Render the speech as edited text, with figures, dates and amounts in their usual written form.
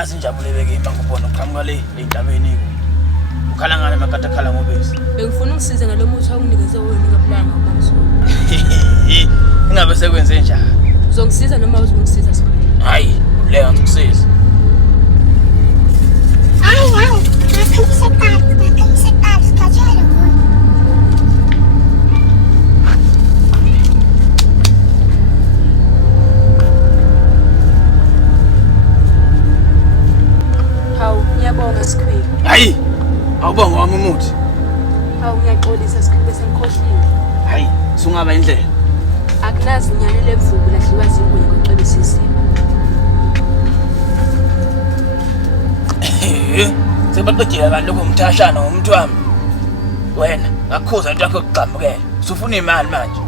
Yazi injabulo beke imanga ubona uqhamuka le endabeni ukhala ngane makade akhala ngobese. Bengifuna ungisize ngalo muthi awunginikeze wena kaplanga manje. Ingabe sekwenze njani? Uzongisiza noma uzongisiza sona? Hayi, leyo ngikusiza. Hayi, ngakhayisekali sikajalo ngoba. Hawu, ngiyabonga Sikhwili. Hayi, awubonga wami umuthi. Hawu, ngiyaxolisa Sikhwili bese ngikhohliwe. Hayi, sungaba indlela. Akunazi inyani lemvubu lahliwa zinguye kwacwebisa isimo. Sebaqedile abantu kumthashana ngomuntu wami. Wena, ngakukhuza into yakho yokuqhamukela. Usufuna imali manje.